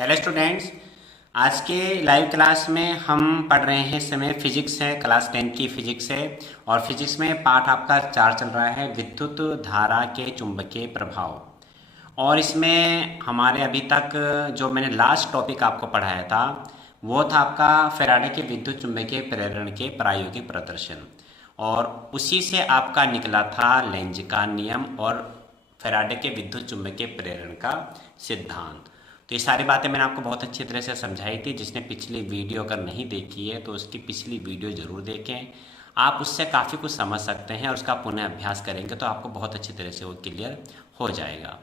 Hello students. आज के live class में हम पढ़ रहे हैं। इस समय फिजिक्स है, क्लास 10 की फिजिक्स है और फिजिक्स में पार्ट आपका 4 चल रहा है, विद्युत धारा के चुंबकीय प्रभाव। और इसमें हमारे अभी तक जो मैंने लास्ट टॉपिक आपको पढ़ाया था वो था आपका फैराडे के विद्युत चुंबकीय प्रेरण के प्रायोगिक प्रदर्शन, और उसी से आपका निकला था लेंज का नियम और फैराडे के विद्युत चुंबकीय प्रेरण का सिद्धांत। तो ये सारी बातें मैंने आपको बहुत अच्छी तरह से समझाई थी। जिसने पिछली वीडियो अगर नहीं देखी है तो उसकी पिछली वीडियो ज़रूर देखें, आप उससे काफ़ी कुछ समझ सकते हैं और उसका पुनः अभ्यास करेंगे तो आपको बहुत अच्छी तरह से वो क्लियर हो जाएगा।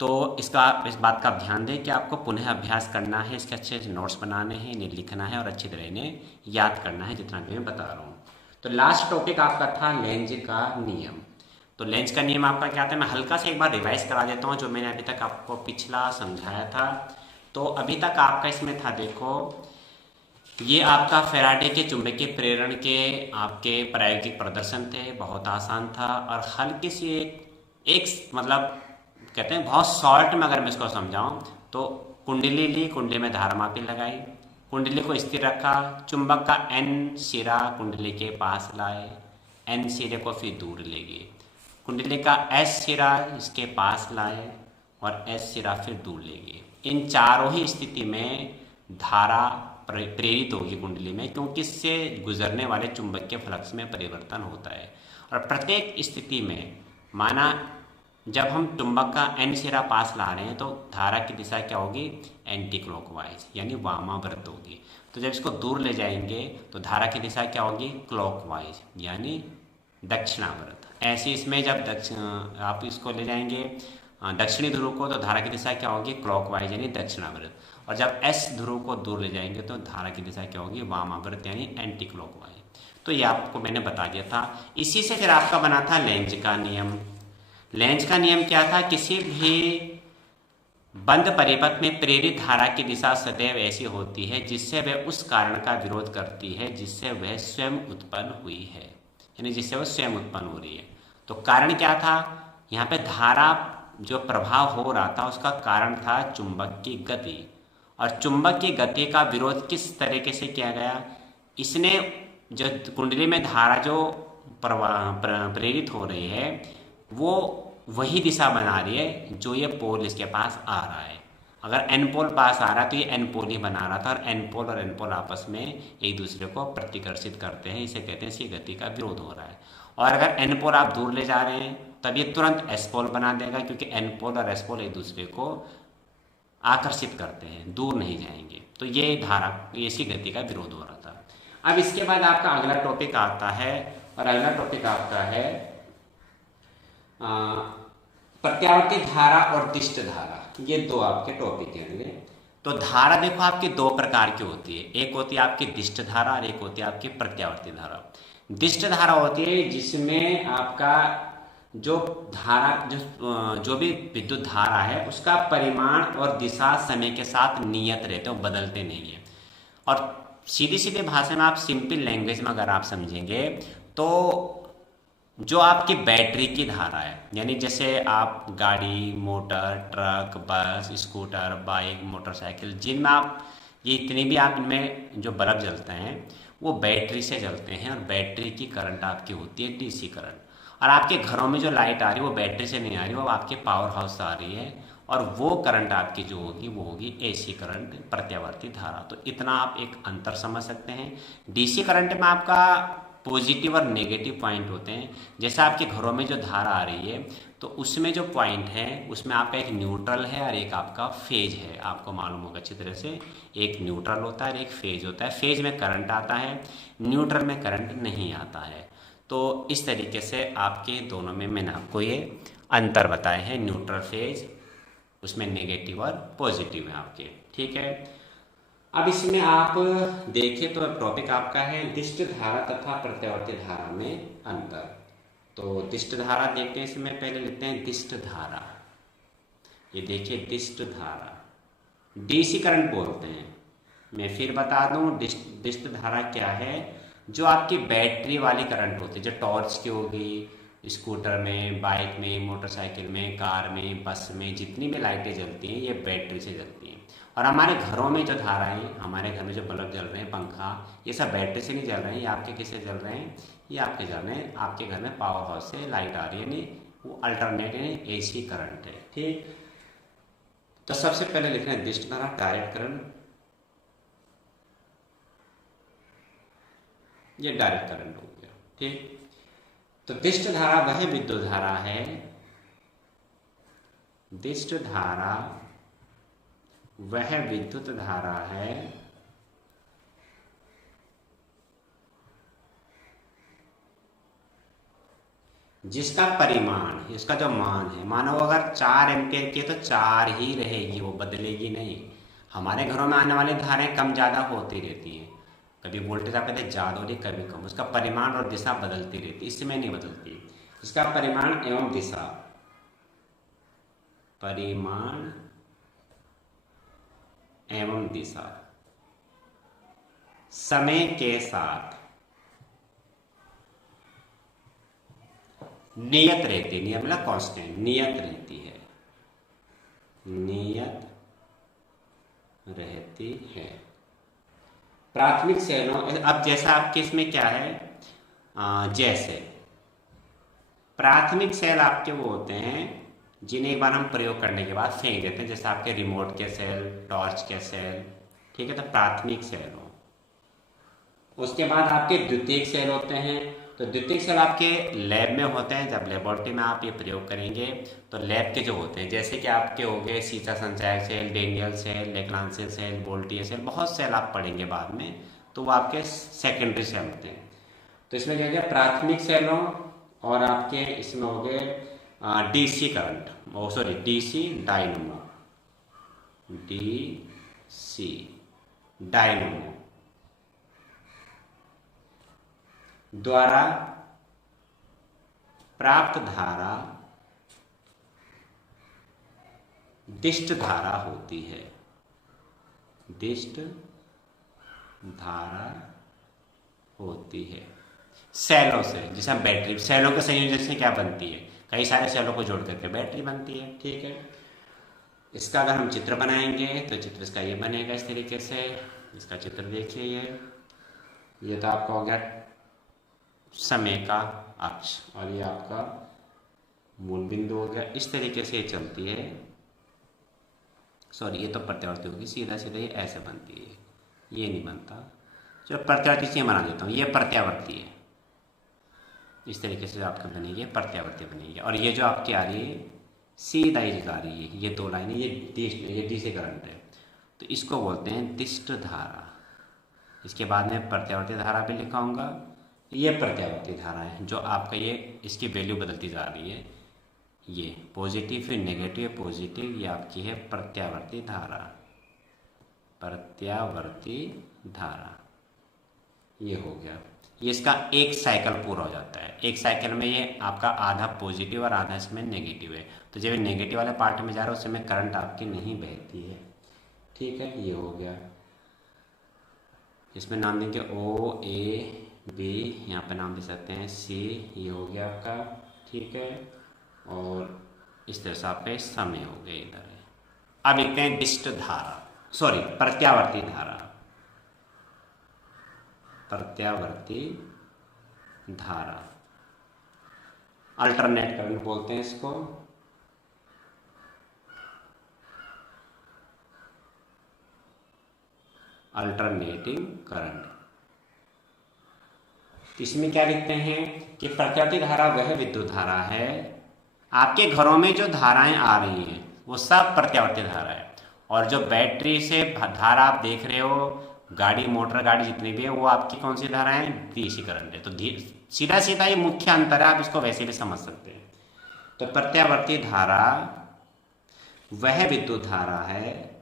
तो इस बात का ध्यान दें कि आपको पुनः अभ्यास करना है, इसके अच्छे नोट्स बनाने हैं, इन्हें लिखना है और अच्छी तरह इन्हें याद करना है जितना भी मैं बता रहा हूँ। तो लास्ट टॉपिक आपका था लेंज का नियम। तो लेंज का नियम आपका क्या था, मैं हल्का से एक बार रिवाइज करा देता हूँ जो मैंने अभी तक आपको पिछला समझाया था। तो अभी तक आपका इसमें था, देखो ये आपका फैराडे के चुंबकीय प्रेरण के आपके प्रायोगिक प्रदर्शन थे, बहुत आसान था और हल्की सी एक मतलब कहते हैं बहुत शॉर्ट में अगर मैं इसको समझाऊं तो कुंडली ली, कुंडली में धारामापी लगाई, कुंडली को स्थिर रखा, चुंबक का एन सिरा कुंडली के पास लाए, एन सिरे को फिर दूर ले गए, कुंडली का एस सिरा इसके पास लाए और एस सिरा फिर दूर ले गए। इन चारों ही स्थिति में धारा प्रेरित होगी कुंडली में, क्योंकि इससे गुजरने वाले चुंबकीय फ्लक्स में परिवर्तन होता है। और प्रत्येक स्थिति में माना जब हम चुंबक का एन सिरा पास ला रहे हैं तो धारा की दिशा क्या होगी, एंटी क्लॉकवाइज यानी वामावर्त होगी। तो जब इसको दूर ले जाएंगे तो धारा की दिशा क्या होगी, क्लॉकवाइज यानी दक्षिणावर्त। ऐसे इसमें जब आप इसको ले जाएंगे दक्षिणी ध्रुव को तो धारा की दिशा क्या होगी, क्लॉकवाइज यानी दक्षिणावर्त। और जब एस ध्रुव को दूर ले जाएंगे तो धारा की दिशा क्या होगी, वामावर्त यानी एंटी क्लॉकवाइज। तो ये आपको मैंने बता दिया था। इसी से फिर आपका बना था लेंज का नियम। लेंज का नियम क्या था, किसी भी बंद परिपथ में प्रेरित धारा की दिशा सदैव ऐसी होती है जिससे वह उस कारण का विरोध करती है जिससे वह स्वयं उत्पन्न हुई है, यानी जिससे वह स्वयं उत्पन्न हो रही है। तो कारण क्या था, यहाँ पे धारा जो प्रभाव हो रहा था उसका कारण था चुंबक की गति। और चुंबक की गति का विरोध किस तरीके से किया गया, इसने जो कुंडली में धारा जो प्रेरित हो रही है वो वही दिशा बना रही है जो ये पोल इसके पास आ रहा है। अगर एन पोल पास आ रहा है तो ये एन पोल ही बना रहा था और एन पोल और एन पोल आपस में एक दूसरे को प्रतिकर्षित करते हैं, इसे कहते हैं इसकी गति का विरोध हो रहा है। और अगर एन पोल आप दूर ले जा रहे हैं तब ये तुरंत एस पोल बना देगा, क्योंकि एन पोल और एस पोल एक दूसरे को आकर्षित करते हैं, दूर नहीं जाएंगे। तो ये धारा इसकी गति का विरोध हो रहा था। अब इसके बाद आपका अगला टॉपिक आता है और अगला टॉपिक आपका है प्रत्यावर्ती धारा और दिष्ट धारा। ये दो आपके टॉपिक हैं। तो धारा देखो आपकी दो प्रकार की होती है, एक होती है आपकी दिष्ट धारा और एक होती है आपकी प्रत्यावर्ती धारा। दिष्ट धारा होती है जिसमें आपका जो धारा जो भी विद्युत धारा है उसका परिमाण और दिशा समय के साथ नियत रहते हैं, बदलते नहीं है। और सीधी सीधी भाषा में आप सिंपल लैंग्वेज में अगर आप समझेंगे तो जो आपकी बैटरी की धारा है, यानी जैसे आप गाड़ी, मोटर, ट्रक, बस, स्कूटर, बाइक, मोटरसाइकिल, जिनमें आप ये इतने भी आप इनमें जो बल्ब जलते हैं वो बैटरी से जलते हैं और बैटरी की करंट आपकी होती है डीसी करंट। और आपके घरों में जो लाइट आ रही है वो बैटरी से नहीं आ रही, वो आपके पावर हाउस से आ रही है और वो करंट आपकी जो होगी वो होगी एसी करंट, प्रत्यावर्ती धारा। तो इतना आप एक अंतर समझ सकते हैं। डीसी करंट में आपका पॉजिटिव और नेगेटिव पॉइंट होते हैं। जैसे आपके घरों में जो धारा आ रही है तो उसमें जो पॉइंट है उसमें आपका एक न्यूट्रल है और एक आपका फेज है। आपको मालूम होगा अच्छी तरह से, एक न्यूट्रल होता है और एक फेज होता है। फेज में करंट आता है, न्यूट्रल में करंट नहीं आता है। तो इस तरीके से आपके दोनों में मैंने आपको ये अंतर बताए हैं, न्यूट्रल फेज, उसमें नेगेटिव और पॉजिटिव है आपके, ठीक है। अब इसमें आप देखें तो टॉपिक आपका है दिष्ट धारा तथा प्रत्यावर्ती धारा में अंतर। तो दिष्ट धारा देखते हैं, इसमें पहले लिखते हैं दिष्ट धारा। ये देखिए दिष्ट धारा, डीसी करंट बोलते हैं। मैं फिर बता दूं दिष्ट धारा क्या है, जो आपकी बैटरी वाली करंट होती है, जो टॉर्च की होगी, स्कूटर में, बाइक में, मोटरसाइकिल में, कार में, बस में जितनी भी लाइटें जलती हैं ये बैटरी से जलती हैं। और हमारे घरों में जो धाराएं, हमारे घर में जो बल्ब जल रहे हैं, पंखा, ये सब बैटरी से नहीं जल रहे हैं, ये आपके किससे जल रहे हैं, ये आपके जल रहे हैं, आपके घर में पावर हाउस से लाइट आ रही है, यानी वो अल्टरनेट यानी AC करंट है। ठीक, तो सबसे पहले लिखना है दिष्ट धारा, डायरेक्ट करंट, ये डायरेक्ट करंट हो गया। ठीक, तो दिष्ट धारा वह विद्युत धारा है, दिष्ट धारा वह विद्युत धारा है जिसका परिमाण, इसका जो मान है, मानो अगर 4 एम्पियर की है तो 4 ही रहेगी, वो बदलेगी नहीं। हमारे घरों में आने वाली धाराएं कम ज़्यादा होती रहती हैं, कभी वोल्टेज आप कहते हैं ज़्यादा हो रही, कभी कम, उसका परिमाण और दिशा बदलती रहती है, इसमें नहीं बदलती। इसका परिमाण एवं दिशा, परिमाण एवं दिशा समय के साथ नियत रहती, नियत मतलब कांस्टेंट, नियत रहती है, नियत रहती है। प्राथमिक सेलों, अब जैसा आपके इसमें क्या है, जैसे प्राथमिक सेल आपके वो होते हैं जिन्हें एक बार हम प्रयोग करने के बाद फेंक देते हैं, जैसे आपके रिमोट के सेल, टॉर्च के सेल, ठीक है, तो प्राथमिक सेल हो। उसके बाद आपके द्वितीयक सेल होते हैं, तो द्वितीयक सेल आपके लैब में होते हैं, जब लेबोरेटरी में आप ये प्रयोग करेंगे तो लैब के जो होते हैं, जैसे कि आपके हो गए सीसा संचायक cell, Daniell cell, Leclanche cell, voltaic cell, बहुत सेल आप पढ़ेंगे बाद में, तो वो आपके सेकेंडरी सेल होते हैं। तो इसमें क्या क्या प्राथमिक सेल हो, और आपके इसमें हो गए DC current, sorry DC dynamo, DC dynamo द्वारा प्राप्त धारा दिष्ट धारा होती है, दिष्ट धारा होती है सेलों से। जैसे हम बैटरी, सेलों के संयोजन से क्या बनती है, कई सारे सेलों को जोड़ करके बैटरी बनती है। ठीक है, इसका अगर हम चित्र बनाएंगे तो चित्र इसका ये बनेगा इस तरीके से, इसका चित्र देखिए, ये तो आपका हो गया समय का अक्ष, और ये आपका मूल बिंदु हो गया। इस तरीके से ये चलती है, सॉरी ये तो प्रत्यावर्ती होगी, सीधा सीधा ये ऐसे बनती है, ये नहीं बनता, चलो प्रत्यावर्ती से बना देता हूँ, ये प्रत्यावर्ती है, इस तरीके से आपका बनेगी, प्रत्यावर्ती बनेगी। और ये जो आपकी आ रही है सीधा ही आ रही है, ये 2 लाइनें, ये DC करंट है, तो इसको बोलते हैं दिष्ट धारा। इसके बाद में प्रत्यावर्ती धारा भी लिखाऊंगा, ये प्रत्यावर्ती धारा है जो आपका ये इसकी वैल्यू बदलती जा रही है, ये पॉजिटिव फिर नेगेटिव, पॉजिटिव, ये आपकी है प्रत्यावर्ती धारा, प्रत्यावर्ती धारा, ये हो गया। ये इसका एक साइकिल पूरा हो जाता है, एक साइकिल में ये आपका आधा पॉजिटिव और आधा इसमें नेगेटिव है, तो जब ये नेगेटिव वाले पार्ट में जा रहा है उस समय करंट आपकी नहीं बहती है। ठीक है, ये हो गया। इसमें नाम देंगे OA B, यहाँ पे नाम दे सकते हैं C, ये हो गया आपका। ठीक है, और इस तरह से आपका समय हो गया इधर है। अब लिखते हैं दिष्ट धारा, सॉरी प्रत्यावर्ती धारा, प्रत्यावर्ती धारा, अल्टरनेट करंट बोलते हैं इसको। अल्टरनेटिंग करंट, इसमें क्या लिखते हैं कि प्रत्यावर्ती धारा वह विद्युत धारा है, आपके घरों में जो धाराएं आ रही हैं वो सब प्रत्यावर्ती धारा है, और जो बैटरी से धारा आप देख रहे हो, गाड़ी, मोटर गाड़ी जितनी भी है, वो आपकी कौन सी धारा है, DC करंट है। तो सीधा सीधा ये मुख्य अंतर है, आप इसको वैसे भी समझ सकते हैं। तो प्रत्यावर्ती धारा वह विद्युत धारा है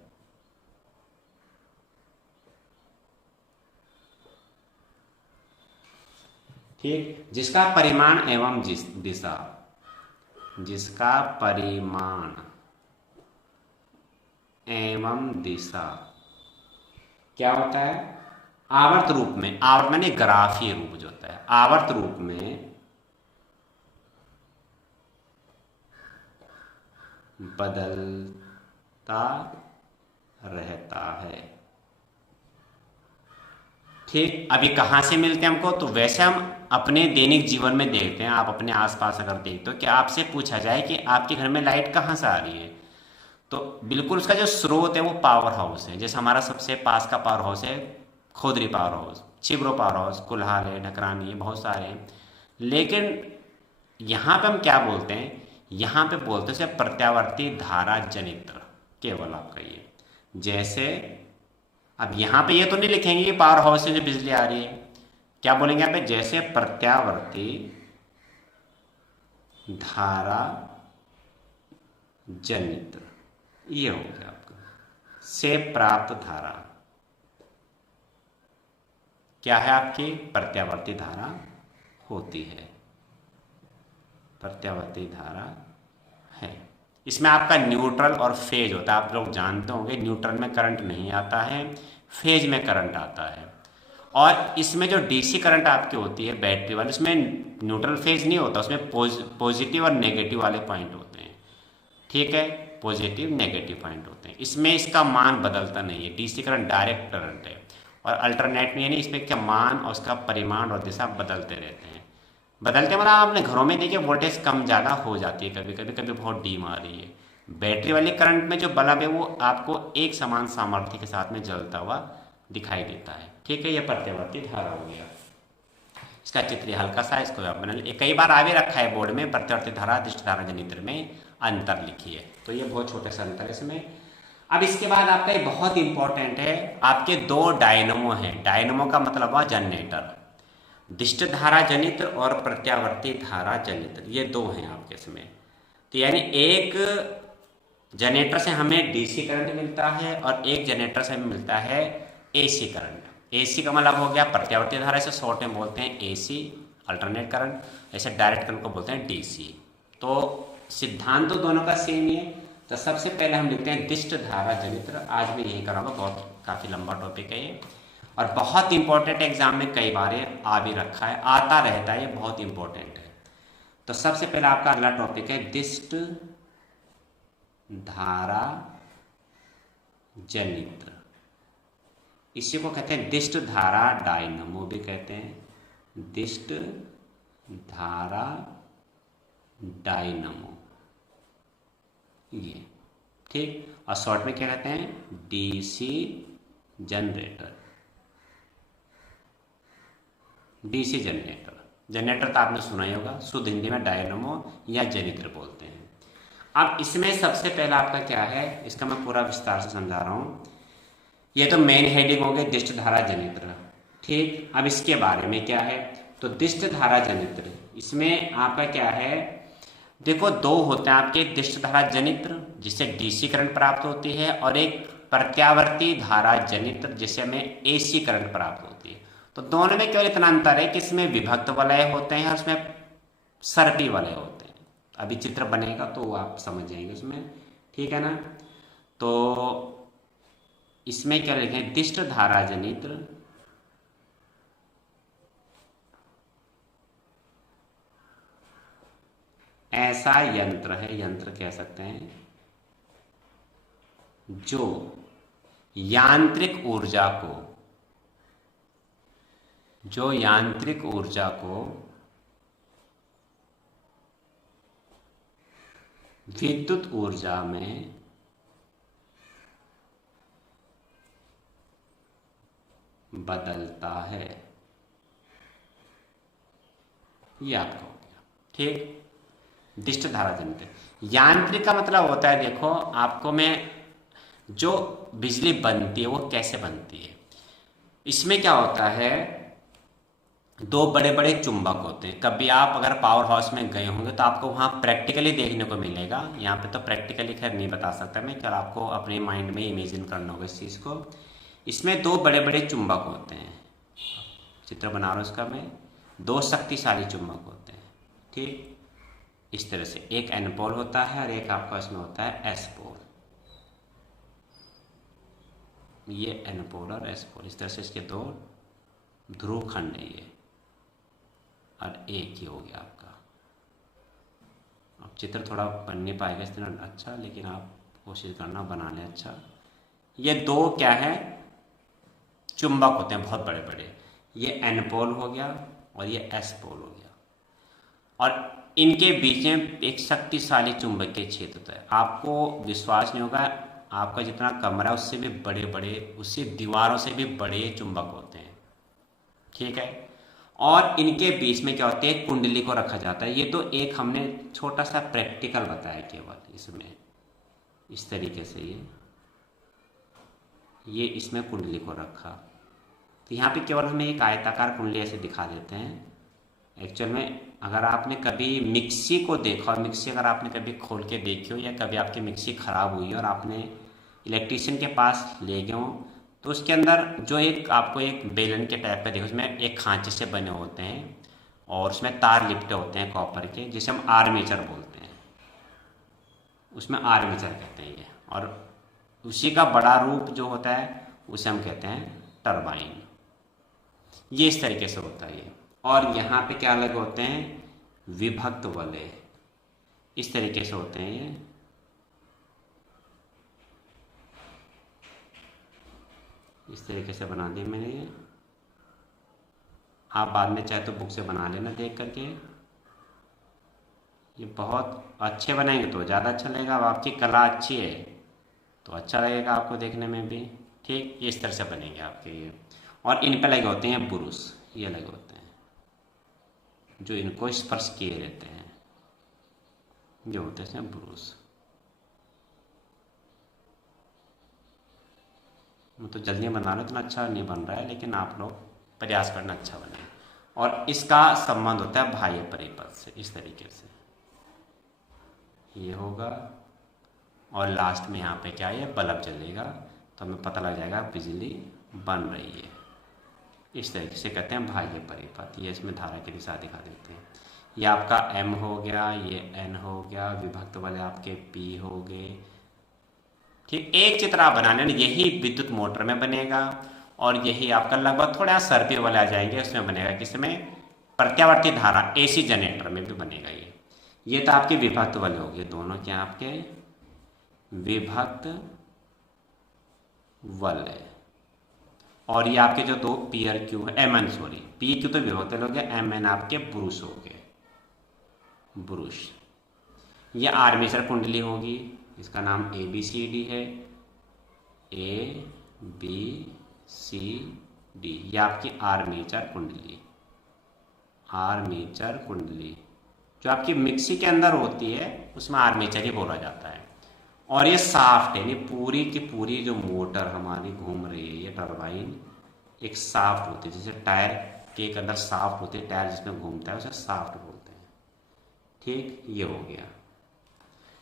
ठीक, जिसका परिमाण एवं दिशा, जिसका परिमाण एवं दिशा क्या होता है, आवर्त रूप में, आवर्त माने ग्राफीय रूप जो होता है, आवर्त रूप में बदलता रहता है। ठीक, अभी कहाँ से मिलते हैं हमको, तो वैसे हम अपने दैनिक जीवन में देखते हैं। आप अपने आसपास अगर देखते हो कि आपसे पूछा जाए कि आपके घर में लाइट कहाँ से आ रही है, तो बिल्कुल उसका जो स्रोत है वो पावर हाउस है। जैसे हमारा सबसे पास का पावर हाउस है खोदरी power house, चिब्रो power house, Kulhar है, ढकरानी है, बहुत सारे हैं। लेकिन यहाँ पे हम क्या बोलते हैं, यहाँ पे बोलते हैं सिर्फ प्रत्यावर्ती धारा जनित्र, केवल आपका ये। जैसे अब यहाँ पे ये तो नहीं लिखेंगे कि पावर हाउस से जो बिजली आ रही है, क्या बोलेंगे यहाँ पे, जैसे प्रत्यावर्ती धारा जनित्र, ये हो गया आपका, से प्राप्त धारा क्या है, आपकी प्रत्यावर्ती धारा होती है, प्रत्यावर्ती धारा है। इसमें आपका न्यूट्रल और फेज होता है। आप लोग जानते होंगे न्यूट्रल में करंट नहीं आता है, फेज में करंट आता है। और इसमें जो डीसी करंट आपकी होती है बैटरी वाली, उसमें न्यूट्रल फेज नहीं होता, उसमें पॉजिटिव और नेगेटिव वाले पॉइंट होते हैं। ठीक है, पॉजिटिव नेगेटिव पॉइंट होते हैं। इसमें इसका मान बदलता नहीं है, डीसी करंट डायरेक्ट करंट है। और अल्टरनेट में यानी इसमें क्या मान और उसका परिमाण और दिशा बदलते रहते हैं। बदलते मतलब आपने घरों में देखिए वोल्टेज कम ज़्यादा हो जाती है, कभी कभी कभी बहुत डीम आ रही है। बैटरी वाले करंट में जो बल्ब है वो आपको एक समान सामर्थ्य के साथ में जलता हुआ दिखाई देता है। ठीक है, यह प्रत्यावर्ती धारा हो गया। इसका चित्र हल्का सा, इसको आप बना, कई बार आ भी रखा है बोर्ड में, प्रत्यावर्ती धारा दिष्ट धारा जनित्र में अंतर लिखिए, तो ये बहुत छोटे से अंतर है इसमें। अब इसके बाद आपका ये बहुत इंपॉर्टेंट है, आपके दो डायनमो हैं। डायनमो का मतलब हुआ जनरेटर, दिष्ट धारा जनित्र और प्रत्यावर्ती धारा जनित्र, ये दो हैं आपके इसमें। तो यानी एक जनरेटर से हमें डीसी करंट मिलता है और एक जनरेटर से हमें मिलता है एसी करंट। एसी का मतलब हो गया प्रत्यावर्ती धारा, इसे शॉर्ट में बोलते हैं एसी, अल्टरनेट करंट। ऐसे डायरेक्ट करंट को बोलते हैं डीसी। तो सिद्धांत तो दोनों का सेम ही है। तो सबसे पहले हम लिखते हैं दिष्ट धारा जनित्र। आज मैं यही कराऊंगा, बहुत काफ़ी लंबा टॉपिक है ये और बहुत इंपॉर्टेंट एग्जाम में कई बार ये आ भी रखा है, आता रहता है, ये बहुत इंपॉर्टेंट है। तो सबसे पहले आपका अगला टॉपिक है दिष्ट धारा जनित्र। इसी को कहते हैं दिष्ट धारा डायनमो भी कहते हैं, दिष्ट धारा डायनमो, ये ठीक। और शॉर्ट में क्या कहते हैं, DC generator. DC generator, generator तो आपने सुना ही होगा, शुद्ध हिंदी में डायनमो या जनित्र बोलते हैं। अब इसमें सबसे पहला आपका क्या है, इसका मैं पूरा विस्तार से समझा रहा हूँ। ये तो मेन हेडिंग हो गई दिष्ट धारा जनित्र। ठीक, अब इसके बारे में क्या है, तो दिष्ट धारा जनित्र, इसमें आपका क्या है, देखो दो होते हैं आपके, दिष्ट धारा जनित्र जिससे डीसी करंट प्राप्त होती है, और एक प्रत्यावर्ती धारा जनित्र जिससे हमें एसी करंट प्राप्त होती है। तो दोनों में केवल इतना अंतर है कि इसमें विभक्त वलय होते हैं और उसमें सर्पी वलय होते हैं। अभी चित्र बनेगा तो आप समझ जाएंगे उसमें, ठीक है ना। तो इसमें क्या लिखें, दिष्ट धारा जनित्र ऐसा यंत्र है, यंत्र कह सकते हैं, जो यांत्रिक ऊर्जा को विद्युत ऊर्जा में बदलता है। ये आपका हो गया, ठीक। दिष्ट धारा जनित्र। यांत्रिक का मतलब होता है, देखो आपको मैं जो बिजली बनती है वो कैसे बनती है। इसमें क्या होता है, दो बड़े बड़े चुंबक होते हैं। कभी आप अगर पावर हाउस में गए होंगे तो आपको वहाँ प्रैक्टिकली देखने को मिलेगा। यहाँ पे तो प्रैक्टिकली खैर नहीं बता सकता मैं, क्या आपको अपने माइंड में इमेजिन करना होगा इस चीज़ को। इसमें दो बड़े बड़े चुंबक होते हैं, चित्र बना रहा हूँ इसका मैं, दो शक्तिशाली चुंबक होते हैं, ठीक। इस तरह से एक एन पोल होता है और एक आपका इसमें होता है एस पोल। ये एन पोल और एस पोल, इस तरह से इसके दो ध्रुव खंड है ये, और एक ही हो गया आपका। अब चित्र थोड़ा बन नहीं पाएगा इस तरह अच्छा, लेकिन आप कोशिश करना बना लें अच्छा। ये दो क्या है, चुंबक होते हैं बहुत बड़े बड़े। ये एन पोल हो गया और ये एस पोल हो गया, और इनके बीच में एक शक्तिशाली चुंबकीय क्षेत्र होता है। आपको विश्वास नहीं होगा, आपका जितना कमरा उससे भी बड़े बड़े, उससे दीवारों से भी बड़े चुंबक होते हैं, ठीक है। और इनके बीच में क्या होते हैं, कुंडली को रखा जाता है। ये तो एक हमने छोटा सा प्रैक्टिकल बताया केवल इसमें, इस तरीके से ये इसमें कुंडली को रखा। तो यहाँ पे केवल हमें एक आयताकार कुंडली ऐसे दिखा देते हैं। एक्चुअल में अगर आपने कभी मिक्सी को देखा और मिक्सी अगर आपने कभी खोल के देखी हो, या कभी आपकी मिक्सी ख़राब हुई और आपने इलेक्ट्रीशियन के पास ले गए हो, तो उसके अंदर जो एक आपको एक बेलन के टाइप का देखो, उसमें एक खांचे से बने होते हैं और उसमें तार लिपटे होते हैं कॉपर के, जिसे हम आर्मेचर बोलते हैं। उसमें आर्मेचर कहते हैं ये, और उसी का बड़ा रूप जो होता है उसे हम कहते हैं टरबाइन। ये इस तरीके से होता है ये। और यहाँ पे क्या लगे होते हैं, विभक्त वलय, इस तरीके से होते हैं ये। इस तरीके से बना दिए मैंने ये। आप बाद में चाहे तो बुक से बना लेना देख करके। ये बहुत अच्छे बनाएंगे तो ज़्यादा अच्छा लगेगा। अब आपकी कला अच्छी है तो अच्छा लगेगा आपको देखने में भी, ठीक। इस तरह से बनेंगे आपके ये। और इन पे लगे होते हैं बुरुश, ये लगे होते हैं जो इनको स्पर्श किए रहते हैं, जो होते हैं बुरुश। मैं तो जल्दी बना रहा हूँ, इतना अच्छा नहीं बन रहा है, लेकिन आप लोग प्रयास करना अच्छा बनाए। और इसका संबंध होता है बाह्य परिपथ से, इस तरीके से ये होगा। और लास्ट में यहाँ पे क्या है, बल्ब जलेगा तो हमें पता लग जाएगा बिजली बन रही है। इस तरीके से कहते हैं बाह्य परिपथ। ये इसमें धारा की दिशा दिखा देते हैं। ये आपका M हो गया, ये N हो गया, विभक्त वाले आपके P हो गए, ठीक। एक चित्र आप बना लेना, यही विद्युत मोटर में बनेगा और यही आपका लगभग थोड़ा सर्पी वाले आ जाएंगे, उसमें बनेगा किसमें, प्रत्यावर्ती धारा AC जनरेटर में भी बनेगा ये तो आपके विभक्त वाले हो गए दोनों, क्या आपके विभक्त वलय। और ये आपके जो दो PRQ है, MN सॉरी, PQ तो विभक्त हो गया, MN आपके बुरुश हो गए, बुरुश। ये आर्मेचर कुंडली होगी, इसका नाम ABCD है, ABCD। ये आपकी आर्मेचर कुंडली, आर्मेचर कुंडली जो आपकी मिक्सी के अंदर होती है उसमें आर्मेचर ही बोला जाता है। और ये साफ्ट है, ये पूरी की पूरी जो मोटर हमारी घूम रही है, ये टरबाइन एक साफ्ट होती है, जैसे टायर के एक अंदर साफ्ट होती है, टायर जिसमें घूमता है उसे साफ्ट बोलते हैं, ठीक। ये हो गया,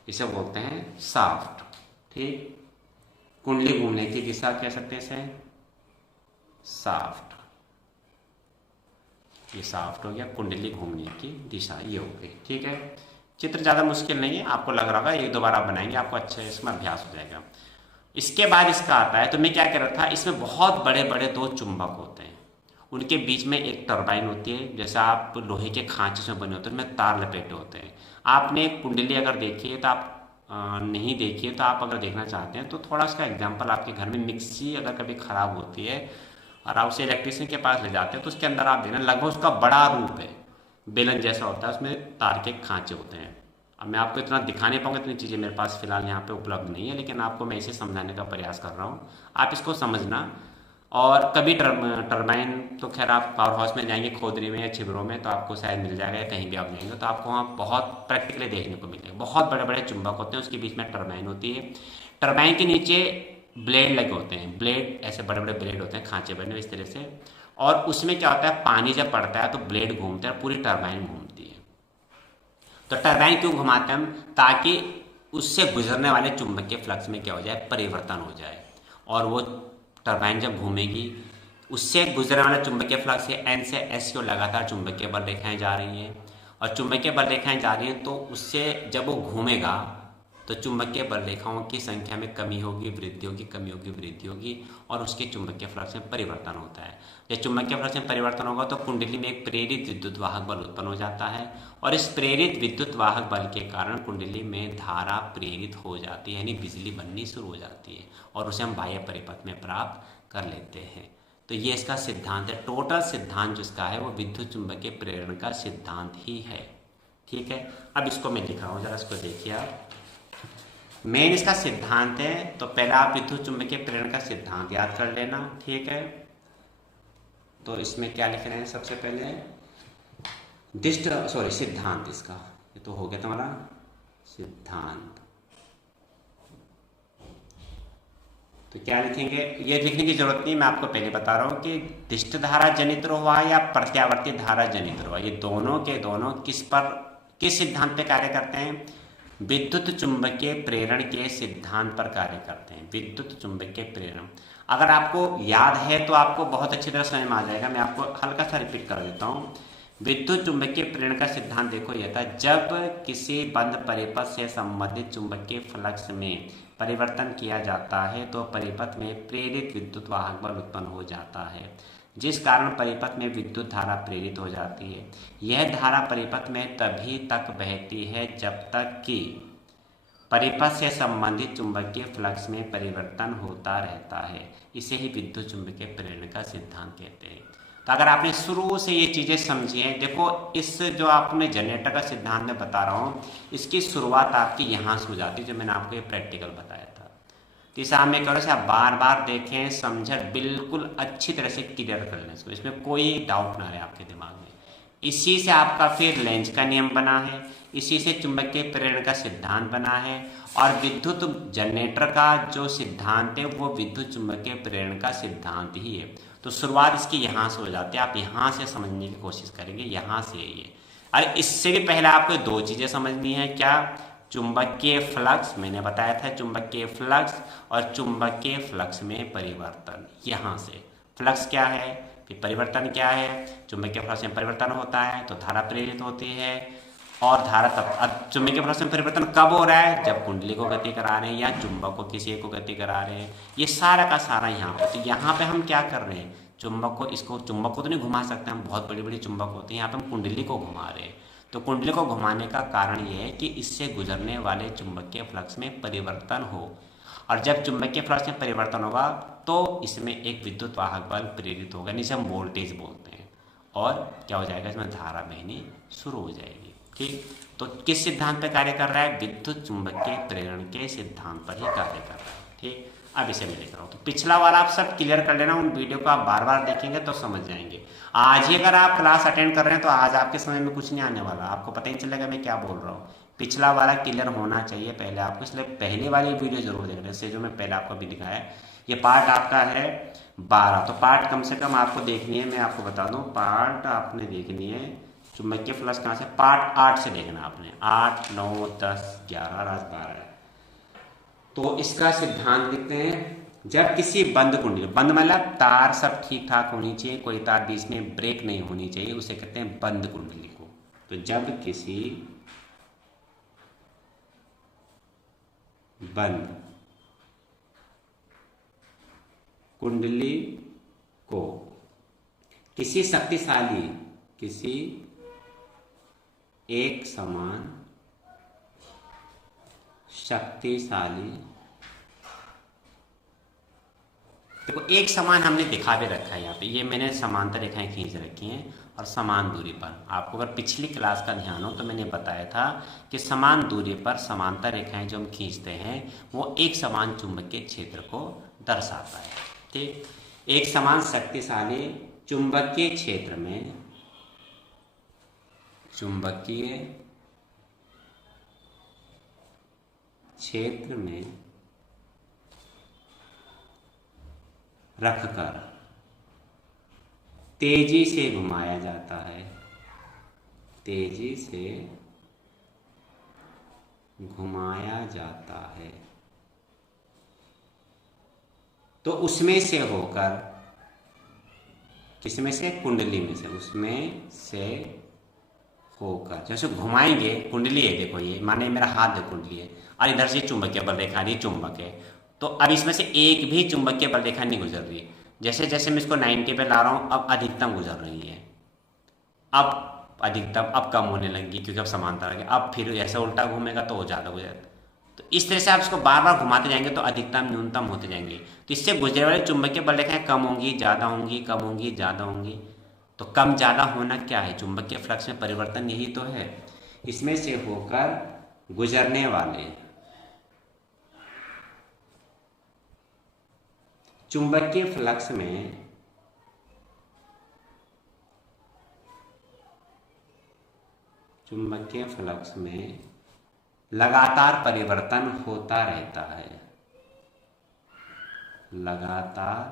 इसे बोलते हैं साफ्ट, ठीक। कुंडली घूमने की दिशा कह सकते हैं इसे साफ्ट। ये साफ्ट हो गया, कुंडली घूमने की दिशा ये हो गई, ठीक है। चित्र ज़्यादा मुश्किल नहीं है, आपको लग रहा होगा एक दो बार आप बनाएंगे आपको अच्छे इसमें अभ्यास हो जाएगा। इसके बाद इसका आता है, तो मैं क्या कह रहा था, इसमें बहुत बड़े बड़े दो चुंबक होते हैं, उनके बीच में एक टरबाइन होती है, जैसा आप लोहे के खांचे से बने होते हैं, उनमें तार लपेटे होते हैं। आपने कुंडली अगर देखी है तो आप नहीं देखी है तो आप अगर देखना चाहते हैं तो थोड़ा उसका एग्जाम्पल, आपके घर में मिक्सी अगर कभी ख़राब होती है और आप उसे इलेक्ट्रीशियन के पास ले जाते हैं तो उसके अंदर आप देखना लगभग उसका बड़ा रूप है, बेलन जैसा होता है, उसमें तार के खांचे होते हैं। अब मैं आपको इतना दिखा नहीं पाऊंगा, इतनी चीज़ें मेरे पास फिलहाल यहाँ पे उपलब्ध नहीं है, लेकिन आपको मैं इसे समझाने का प्रयास कर रहा हूँ, आप इसको समझना। और कभी टरबाइन तो खैर आप पावर हाउस में जाएंगे, खोदरी में या छिबरों में, तो आपको शायद मिल जाएगा, या कहीं भी आप जाएंगे तो आपको वहाँ बहुत प्रैक्टिकली देखने को मिलेगा। बहुत बड़े बड़े चुंबक होते हैं, उसके बीच में टरबाइन होती है। टरबाइन के नीचे ब्लेड लगे होते हैं, ब्लेड ऐसे बड़े बड़े ब्लेड होते हैं, खांचे बने इस तरह से। और उसमें क्या होता है, पानी जब पड़ता है तो ब्लेड घूमते हैं, पूरी टरबाइन घूमती है। तो टरबाइन क्यों घुमाते हैं हम, ताकि उससे गुजरने वाले चुंबकीय फ्लक्स में क्या हो जाए, परिवर्तन हो जाए। और वो टरबाइन जब घूमेगी उससे गुजरने वाला चुंबकीय फ्लक्स है N से S की ओर लगातार चुंबकीय बल रेखाएं जा रही हैं, और चुंबकीय बल रेखाएं जा रही हैं तो उससे जब वो घूमेगा तो चुंबकीय बल रेखाओं की संख्या में कमी होगी, वृद्धि होगी, कमी होगी, वृद्धि होगी, और उसके चुंबकीय फ्लक्स में परिवर्तन होता है। जब चुंबकीय फ्लक्स में परिवर्तन होगा तो कुंडली में एक प्रेरित विद्युत वाहक बल उत्पन्न हो जाता है, और इस प्रेरित विद्युत वाहक बल के कारण कुंडली में धारा प्रेरित हो जाती है, यानी बिजली बननी शुरू हो जाती है, और उसे हम बाह्य परिपथ में प्राप्त कर लेते हैं। तो ये इसका सिद्धांत है। टोटल सिद्धांत जिसका है वो विद्युत चुंबकीय प्रेरण का सिद्धांत ही है। ठीक है, अब इसको मैं लिख रहा हूँ, जरा इसको देखिए आप। मेन इसका सिद्धांत है, तो पहले आप विद्युत चुंबकीय प्रेरण का सिद्धांत याद कर लेना। ठीक है, तो इसमें क्या लिख रहे हैं, सबसे पहले सिद्धांत इसका, ये तो हो गया तुम्हारा सिद्धांत। तो क्या लिखेंगे, ये लिखने की जरूरत नहीं, मैं आपको पहले बता रहा हूँ कि दिष्ट धारा जनित हुआ या प्रत्यावर्ती धारा जनित हुआ, ये दोनों के दोनों किस सिद्धांत पे कार्य करते हैं, विद्युत चुंबकीय प्रेरण के सिद्धांत पर कार्य करते हैं। विद्युत चुंबकीय प्रेरण अगर आपको याद है तो आपको बहुत अच्छी तरह समझ में आ जाएगा। मैं आपको हल्का सा रिपीट कर देता हूँ। विद्युत चुंबकीय प्रेरण का सिद्धांत देखो यह था, जब किसी बंद परिपथ से संबंधित चुंबकीय फ्लक्स में परिवर्तन किया जाता है तो परिपथ में प्रेरित विद्युत वाहक बल उत्पन्न हो जाता है, जिस कारण परिपथ में विद्युत धारा प्रेरित हो जाती है। यह धारा परिपथ में तभी तक बहती है जब तक कि परिपथ से संबंधित चुंबकीय फ्लक्स में परिवर्तन होता रहता है। इसे ही विद्युत चुंबकीय प्रेरण का सिद्धांत कहते हैं। तो अगर आपने शुरू से ये चीज़ें समझी हैं, देखो इस जो आपने जनरेटर का सिद्धांत में बता रहा हूँ, इसकी शुरुआत आपकी यहाँ से हो जाती है, जो मैंने आपको ये प्रैक्टिकल बताया था। तो इसे आप में करो से आप बार बार देखें, समझें, बिल्कुल अच्छी तरह से क्लियर कर लें इसको, इसमें कोई डाउट ना रहे आपके दिमाग में। इसी से आपका फिर लेंज का नियम बना है, इसी से चुंबकीय प्रेरण का सिद्धांत बना है, और विद्युत जनरेटर का जो सिद्धांत है वो विद्युत चुंबकीय प्रेरण का सिद्धांत ही है। तो शुरुआत इसकी यहाँ से हो जाती है, आप यहाँ से समझने की कोशिश करेंगे, यहाँ से ये। अरे इससे भी पहले आपको दो चीज़ें समझनी है, क्या, चुंबकीय फ्लक्स, मैंने बताया था चुंबकीय फ्लक्स और चुंबकीय फ्लक्स में परिवर्तन। यहाँ से फ्लक्स क्या है, फिर परिवर्तन क्या है, चुंबकीय फ्लक्स में परिवर्तन होता है तो धारा प्रेरित होती है, और धारा तब चुंबकीय फ्लक्स में परिवर्तन कब हो रहा है, जब कुंडली को गति करा रहे हैं या चुंबक को किसी को गति करा रहे हैं। ये सारा का सारा यहाँ पे। तो यहाँ पे हम क्या कर रहे हैं, चुंबक को तो नहीं घुमा सकते हम, बहुत बड़ी बड़ी चुंबक होती हैं, यहाँ पे हम कुंडली को घुमा रहे हैं। तो कुंडली को घुमाने का कारण ये है कि इससे गुजरने वाले चुंबकीय फ्लक्स में परिवर्तन हो, और जब चुंबकीय फ्लक्स में परिवर्तन होगा तो इसमें एक विद्युत वाहक बल प्रेरित होगा, जिसे हम वोल्टेज बोलते हैं, और क्या हो जाएगा, इसमें धारा बहनी शुरू हो जाएगी। ठीक, तो किस सिद्धांत पर कार्य कर रहा है, विद्युत चुंबकीय प्रेरण के सिद्धांत पर ही कार्य कर रहा है। ठीक, अब इसे मैं लिख रहा हूँ। तो पिछला वाला आप सब क्लियर कर लेना, उन वीडियो को आप बार बार देखेंगे तो समझ जाएंगे। आज ही अगर आप क्लास अटेंड कर रहे हैं तो आज आपके समय में कुछ नहीं आने वाला, आपको पता ही चलेगा मैं क्या बोल रहा हूँ। पिछला वाला क्लियर होना चाहिए पहले आपको, इसलिए पहले वाली वीडियो जरूर देखना, इससे जो मैं पहले आपको भी दिखाया। ये पार्ट आपका है 12, तो पार्ट कम से कम आपको देखनी है। मैं आपको बता दूँ, पार्ट आपने देखनी है चुंबकीय फ्लक्स कहाँ से, पार्ट 8 से देखना आपने, 8, 9, 10, 11, रात 12। तो इसका सिद्धांत लिखते हैं, जब किसी बंद कुंडली, बंद मतलब तार सब ठीक ठाक होनी चाहिए, कोई तार बीच में ब्रेक नहीं होनी चाहिए, उसे कहते हैं बंद कुंडली को। तो जब किसी बंद कुंडली को किसी एक समान शक्तिशाली, देखो एक समान हमने दिखा भी रखा है यहाँ पे, ये मैंने समांतर रेखाएं खींच रखी हैं और समान दूरी पर। आपको अगर पिछली क्लास का ध्यान हो तो मैंने बताया था कि समान दूरी पर समांतर रेखाएं जो हम खींचते हैं वो एक समान चुंबकीय क्षेत्र को दर्शाता है। ठीक, एक समान शक्तिशाली चुंबकीय क्षेत्र में रखकर तेजी से घुमाया जाता है, तो उसमें से होकर, किसमें से, कुंडली में से, उसमें से होकर, जैसे घुमाएंगे, कुंडली है देखो, ये माने मेरा हाथ देखो कुंडली है, और इधर से चुंबकीय बल रेखा, ये चुंबक है। तो अब इसमें से एक भी चुंबकीय बल रेखा नहीं गुजर रही। जैसे जैसे मैं इसको 90 पे ला रहा हूँ, अब अधिकतम गुजर रही है। अब अधिकतम अब कम होने लगी, क्योंकि अब समांतर आ गया। अब फिर ऐसा उल्टा घूमेगा तो वो ज़्यादा गुजर। तो इस तरह से आप इसको बार बार घुमाते जाएंगे तो अधिकतम न्यूनतम होते जाएंगे। तो इससे गुजरने वाले चुंबकीय बल रेखाएं कम होंगी, ज़्यादा होंगी, कम होंगी, ज़्यादा होंगी। तो कम ज़्यादा होना क्या है? चुंबकीय फ्लक्स में परिवर्तन, यही तो है। इसमें से होकर गुजरने वाले चुंबकीय फ्लक्स में लगातार परिवर्तन होता रहता है। लगातार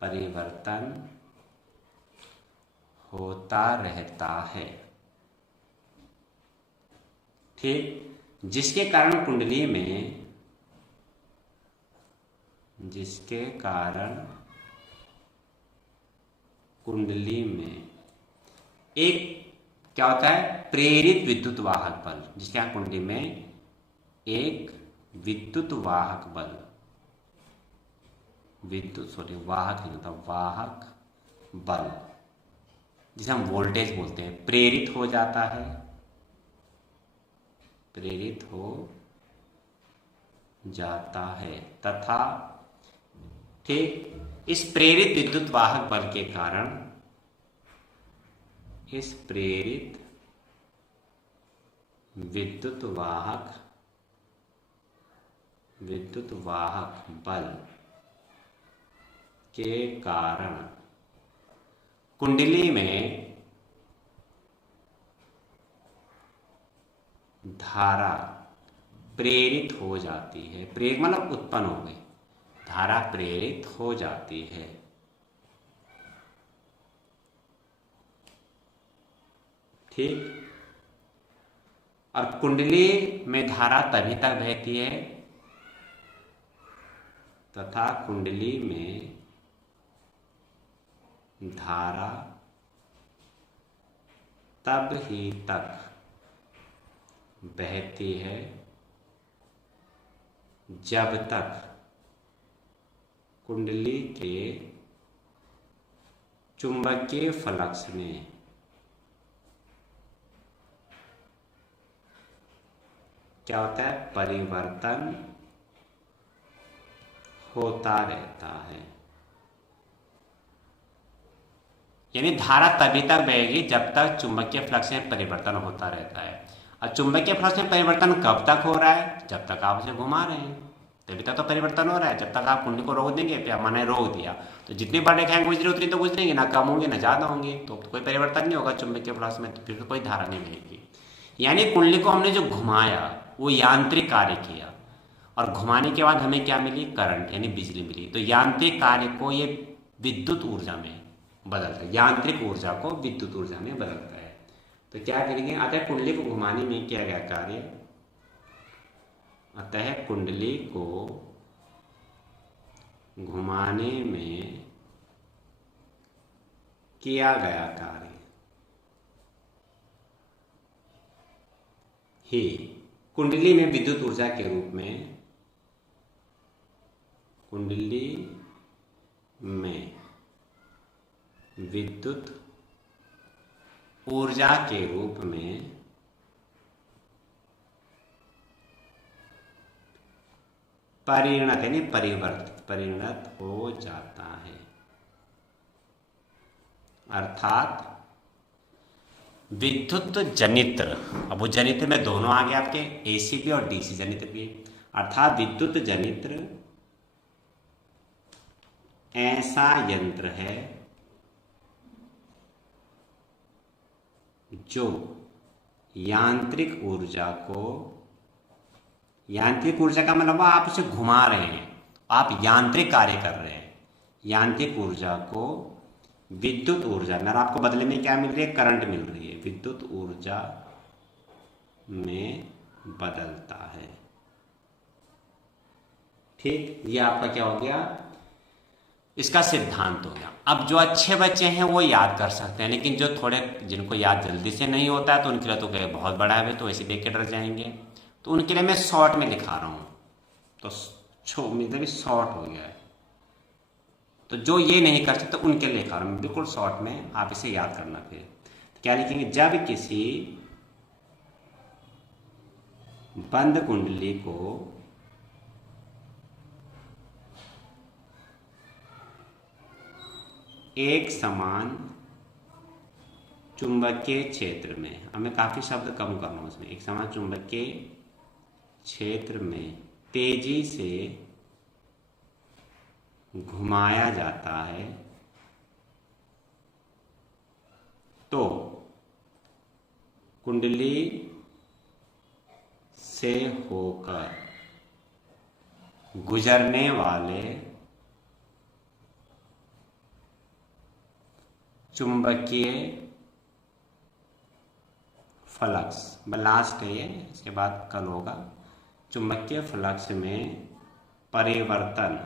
परिवर्तन होता रहता है। ठीक, जिसके कारण कुंडली में एक क्या होता है? प्रेरित विद्युत वाहक बल। जिसके यहाँ कुंडली में एक विद्युत वाहक बल, वाहक नहीं होता, वाहक बल, जिसे हम वोल्टेज बोलते हैं, प्रेरित हो जाता है, प्रेरित हो जाता है। तथा ठीक, इस प्रेरित विद्युत वाहक बल के कारण, इस प्रेरित विद्युत वाहक बल के कारण कुंडली में धारा प्रेरित हो जाती है। प्रेरित मतलब उत्पन्न हो गई, धारा प्रेरित हो जाती है। ठीक, और कुंडली में धारा तभी तक बहती है, तथा कुंडली में धारा तब ही तक बहती है जब तक कुंडली के चुंबकीय फ्लक्स में क्या होता है? परिवर्तन होता रहता है। यानी धारा तभी तक बहेगी जब तक चुंबकीय फ्लक्स में परिवर्तन होता रहता है। और चुंबकीय फ्लक्स में परिवर्तन कब तक हो रहा है? जब तक आप उसे घुमा रहे हैं, तभी तक तो परिवर्तन हो रहा है। जब तक आप कुंडली को रोक देंगे, मैंने रोक दिया, तो जितनी बार रेखाएं गुजरी उतनी तो गुजरेंगी, ना कम होंगी ना ज़्यादा होंगी, तो कोई परिवर्तन नहीं होगा चुंबकीय फ्लक्स में, तो फिर कोई धारा नहीं बहेगी। यानी कुंडली को हमने जो घुमाया वो यांत्रिक कार्य किया, और घुमाने के बाद हमें क्या मिली? करंट, यानी बिजली मिली। तो यांत्रिक कार्य को ये विद्युत ऊर्जा में बदलता है, यांत्रिक ऊर्जा को विद्युत ऊर्जा में बदलता है। तो क्या करेंगे? अतः कुंडली को घुमाने में किया गया कार्य, अतः कुंडली को घुमाने में किया गया कार्य ही कुंडली में विद्युत ऊर्जा के रूप में, कुंडली में विद्युत ऊर्जा के रूप में परिणत, यानी परिणत हो जाता है। अर्थात विद्युत जनित्र, अब वो जनित्र में दोनों आ गए आपके, एसी भी और डीसी जनित्र भी। अर्थात विद्युत जनित्र ऐसा यंत्र है जो यांत्रिक ऊर्जा को, यांत्रिक ऊर्जा का मतलब आप उसे घुमा रहे हैं, आप यांत्रिक कार्य कर रहे हैं, यांत्रिक ऊर्जा को विद्युत ऊर्जा में, और आपको बदले में क्या मिल रही है? करंट मिल रही है, विद्युत ऊर्जा में बदलता है। ठीक, ये आपका क्या हो गया? इसका सिद्धांत हो गया। अब जो अच्छे बच्चे हैं वो याद कर सकते हैं, लेकिन जो थोड़े जिनको याद जल्दी से नहीं होता है तो उनके लिए तो बहुत बड़ा है, तो ऐसे देख के डर जाएंगे। तो उनके लिए मैं शॉर्ट में लिखा रहा हूँ, तो मतलब शॉर्ट हो गया है। तो जो ये नहीं कर सकते उनके लिए लिखा रहा हूँ बिल्कुल शॉर्ट में, आप इसे याद करना। फिर तो क्या लिखेंगे, जब किसी बंद कुंडली को एक समान चुंबकीय क्षेत्र में, हमें काफी शब्द कम करना है उसमें, एक समान चुंबकीय क्षेत्र में तेजी से घुमाया जाता है तो कुंडली से होकर गुजरने वाले चुंबकीय फ्लक्स, लास्ट है ये, इसके बाद कल होगा, चुंबकीय फ्लक्स में परिवर्तन,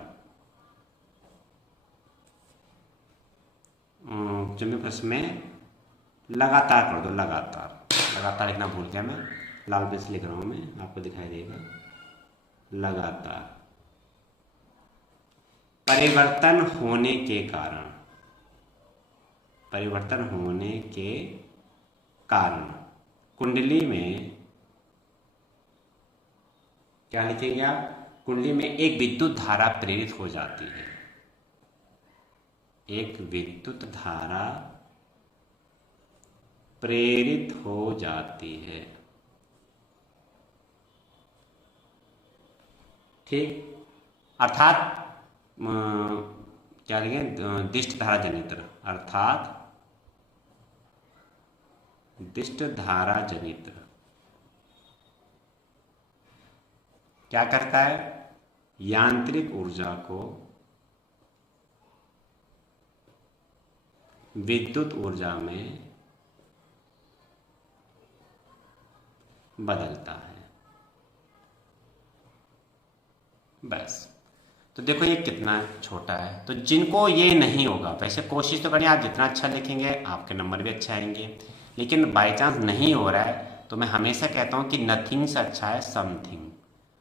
चुंबकीय फ्लक्स में लगातार कर दो, लगातार लिखना भूल गया मैं, लाल पेन से लिख रहा हूं मैं, आपको दिखाई देगा, लगातार परिवर्तन होने के कारण कुंडली में क्या लिखेंगे आप, कुंडली में एक विद्युत धारा प्रेरित हो जाती है, एक विद्युत धारा प्रेरित हो जाती है। ठीक, अर्थात क्या लिखेंगे, दिष्ट धारा जनित्र, अर्थात दिष्ट धारा जनित्र क्या करता है, यांत्रिक ऊर्जा को विद्युत ऊर्जा में बदलता है। बस, तो देखो ये कितना छोटा है। तो जिनको ये नहीं होगा, वैसे कोशिश तो करिए, आप जितना अच्छा लिखेंगे आपके नंबर भी अच्छा आएंगे, लेकिन बाई चांस नहीं हो रहा है तो मैं हमेशा कहता हूँ कि नथिंग से अच्छा है समथिंग।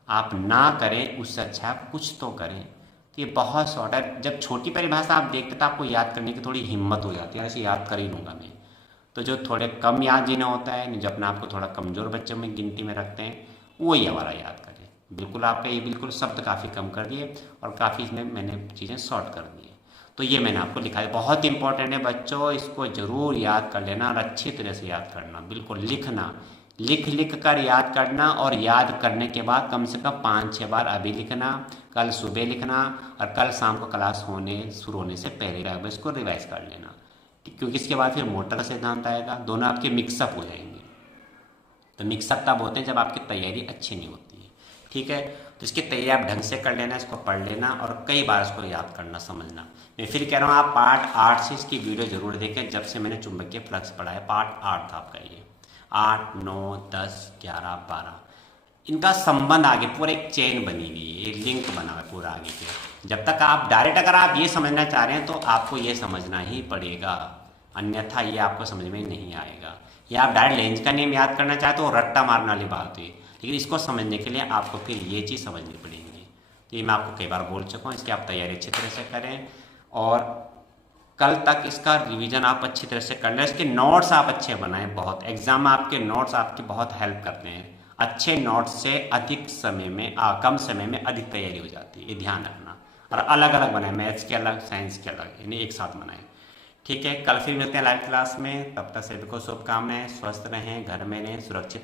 आप ना करें उससे अच्छा आप कुछ तो करें। तो ये बहुत शॉर्ट है। जब छोटी परिभाषा आप देखते तो आपको याद करने की थोड़ी हिम्मत हो जाती है, ऐसे याद कर ही लूँगा मैं। तो जो थोड़े कम याद जिन्हें होता है, जो अपने आप को थोड़ा कमज़ोर बच्चों में गिनती में रखते हैं, वो ये हमारा याद करें। बिल्कुल आपका ये बिल्कुल शब्द काफ़ी कम कर दिए और काफ़ी इसमें मैंने चीज़ें शॉर्ट कर दी। तो ये मैंने आपको लिखा है, बहुत इंपॉर्टेंट है बच्चों, इसको ज़रूर याद कर लेना और अच्छी तरह से याद करना, बिल्कुल लिखना, लिख कर याद करना, और याद करने के बाद कम से कम 5-6 बार अभी लिखना, कल सुबह लिखना, और कल शाम को क्लास शुरू होने से पहले इसको रिवाइज कर लेना, क्योंकि इसके बाद फिर मोटर का सिद्धांत आएगा, दोनों आपके मिक्सअप हो जाएंगे। तो मिक्सअप तब होते हैं जब आपकी तैयारी अच्छी नहीं होती है, ठीक है। तो इसकी तैयारी आप ढंग से कर लेना, इसको पढ़ लेना और कई बार इसको याद करना, समझना। मैं फिर कह रहा हूँ, आप पार्ट 8 से इसकी वीडियो जरूर देखें, जब से मैंने चुंबकीय फ्लक्स पढ़ा है, पार्ट 8 था आपका ये, 8, 9, 10, 11, 12, इनका संबंध आगे पूरा एक चेन बनी हुई है, एक लिंक बना हुआ है पूरा आगे के। जब तक आप डायरेक्ट अगर आप ये समझना चाह रहे हैं तो आपको ये समझना ही पड़ेगा, अन्यथा ये आपको समझ में नहीं आएगा। या आप डायरेक्ट लेंज का नियम याद करना चाहते हो, रट्टा मारने वाली बात हुई, लेकिन इसको समझने के लिए आपको फिर ये चीज़ समझनी पड़ेगी। तो ये मैं आपको कई बार बोल चुका हूँ, इसकी आप तैयारी अच्छी तरह से करें और कल तक इसका रिवीजन आप अच्छी तरह से कर लें। इसके नोट्स आप अच्छे बनाएं, बहुत एग्जाम में आपके नोट्स आपकी बहुत हेल्प करते हैं। अच्छे नोट्स से अधिक समय में कम समय में अधिक तैयारी हो जाती है, ये ध्यान रखना। और अलग अलग बनाएं, मैथ्स के अलग, साइंस के अलग, इन्हें एक साथ बनाएं, ठीक है। कल फिर मिलते हैं लाइव क्लास में, तब तक सभी को शुभकामनाएं, स्वस्थ रहें, घर में रहें, सुरक्षित